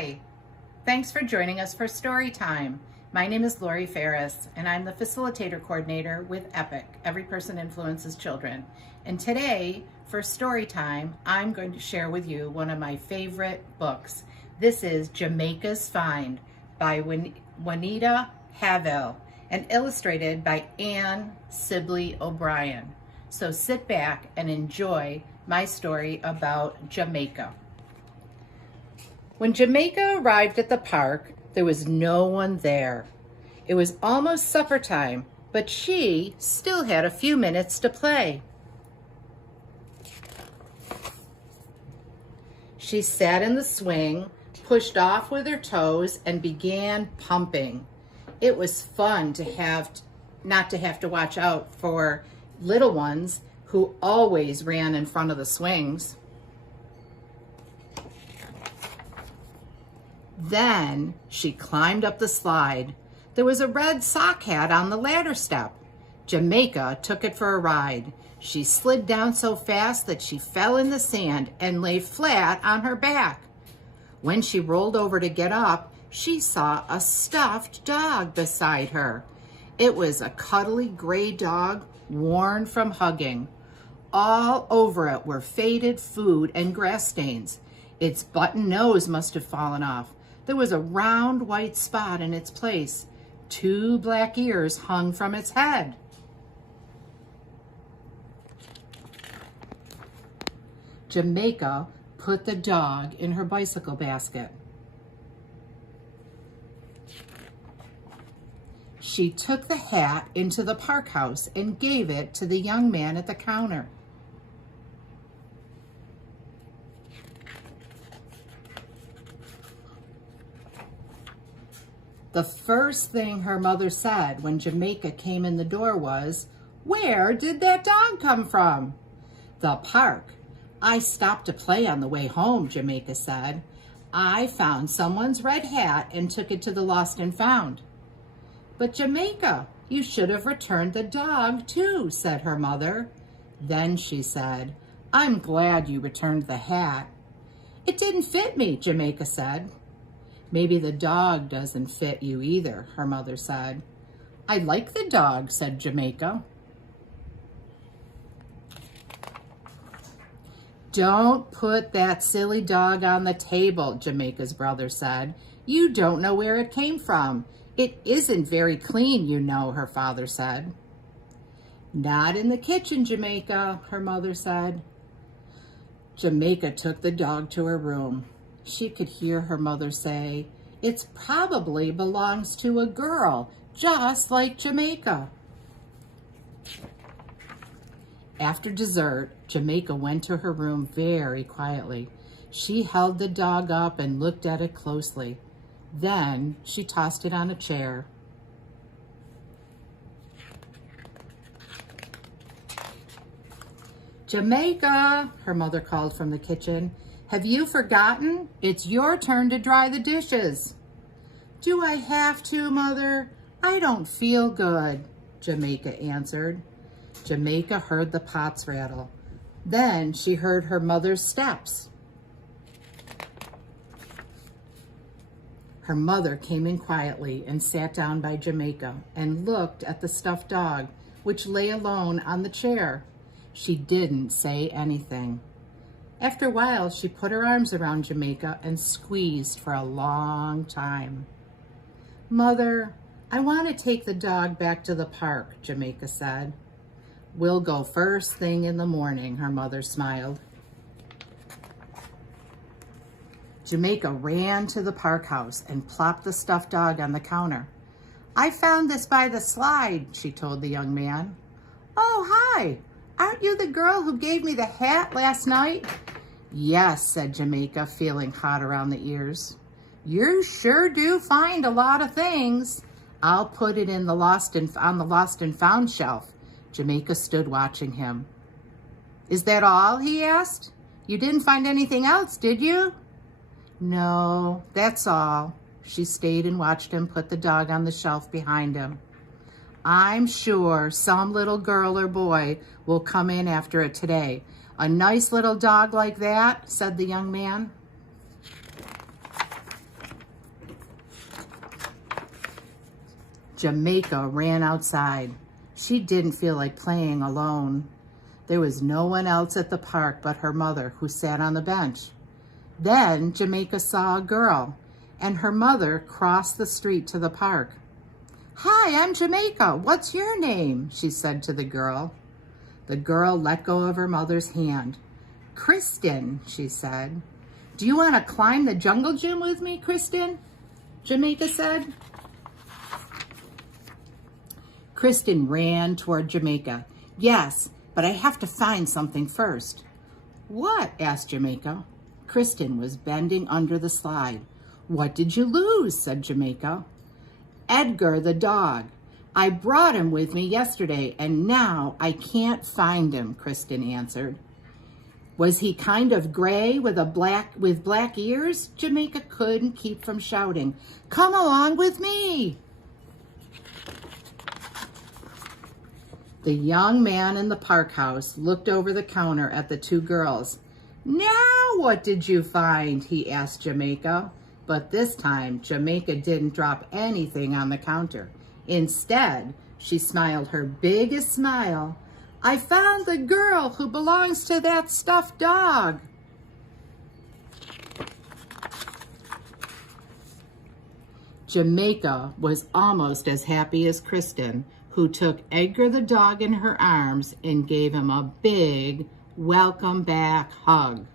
Hi, thanks for joining us for Storytime. My name is Lori Ferris, and I'm the Facilitator Coordinator with EPIC, Every Person Influences Children. And today, for Storytime, I'm going to share with you one of my favorite books. This is Jamaica's Find by Juanita Havel and illustrated by Anne Sibley O'Brien. So sit back and enjoy my story about Jamaica. When Jamaica arrived at the park, there was no one there. It was almost supper time, but she still had a few minutes to play. She sat in the swing, pushed off with her toes, and began pumping. It was fun to not to have to watch out for little ones who always ran in front of the swings. Then she climbed up the slide. There was a red sock hat on the ladder step. Jamaica took it for a ride. She slid down so fast that she fell in the sand and lay flat on her back. When she rolled over to get up, she saw a stuffed dog beside her. It was a cuddly gray dog, worn from hugging. All over it were faded food and grass stains. Its button nose must have fallen off. There was a round white spot in its place. 2 black ears hung from its head. Jamaica put the dog in her bicycle basket. She took the hat into the park house and gave it to the young man at the counter. The first thing her mother said when Jamaica came in the door was, "Where did that dog come from?" "The park. I stopped to play on the way home," Jamaica said. "I found someone's red hat and took it to the lost and found." "But Jamaica, you should have returned the dog too," said her mother. Then she said, "I'm glad you returned the hat." "It didn't fit me," Jamaica said. "Maybe the dog doesn't fit you either," her mother said. "I like the dog," said Jamaica. "Don't put that silly dog on the table," Jamaica's brother said. "You don't know where it came from. It isn't very clean, you know," her father said. "Not in the kitchen, Jamaica," her mother said. Jamaica took the dog to her room. She could hear her mother say, "It probably belongs to a girl, just like Jamaica." After dessert, Jamaica went to her room very quietly. She held the dog up and looked at it closely. Then she tossed it on a chair. "Jamaica," her mother called from the kitchen. "Have you forgotten? It's your turn to dry the dishes." "Do I have to, Mother? I don't feel good," Jamaica answered. Jamaica heard the pots rattle. Then she heard her mother's steps. Her mother came in quietly and sat down by Jamaica and looked at the stuffed dog, which lay alone on the chair. She didn't say anything. After a while, she put her arms around Jamaica and squeezed for a long time. "Mother, I want to take the dog back to the park," Jamaica said. "We'll go first thing in the morning," her mother smiled. Jamaica ran to the park house and plopped the stuffed dog on the counter. "I found this by the slide," she told the young man. "Oh, hi! Aren't you the girl who gave me the hat last night?" "Yes," said Jamaica, feeling hot around the ears. "You sure do find a lot of things. I'll put it in on the lost and found shelf." Jamaica stood watching him. "Is that all?" he asked. "You didn't find anything else, did you?" "No, that's all." She stayed and watched him put the dog on the shelf behind him. "I'm sure some little girl or boy will come in after it today. A nice little dog like that," said the young man. Jamaica ran outside. She didn't feel like playing alone. There was no one else at the park but her mother, who sat on the bench. Then Jamaica saw a girl, and her mother crossed the street to the park. "Hi, I'm Jamaica. What's your name?" she said to the girl. The girl let go of her mother's hand. "Kristen," she said. "Do you want to climb the jungle gym with me, Kristen?" Jamaica said. Kristen ran toward Jamaica. "Yes, but I have to find something first." "What?" asked Jamaica. Kristen was bending under the slide. "What did you lose?" said Jamaica. "Edgar the dog. I brought him with me yesterday, and now I can't find him," Kristen answered. "Was he kind of gray with black ears?" Jamaica couldn't keep from shouting. "Come along with me!" The young man in the park house looked over the counter at the two girls. "Now what did you find?" he asked Jamaica. But this time, Jamaica didn't drop anything on the counter. Instead, she smiled her biggest smile. "I found the girl who belongs to that stuffed dog." Jamaica was almost as happy as Kristen, who took Edgar the dog in her arms and gave him a big welcome back hug.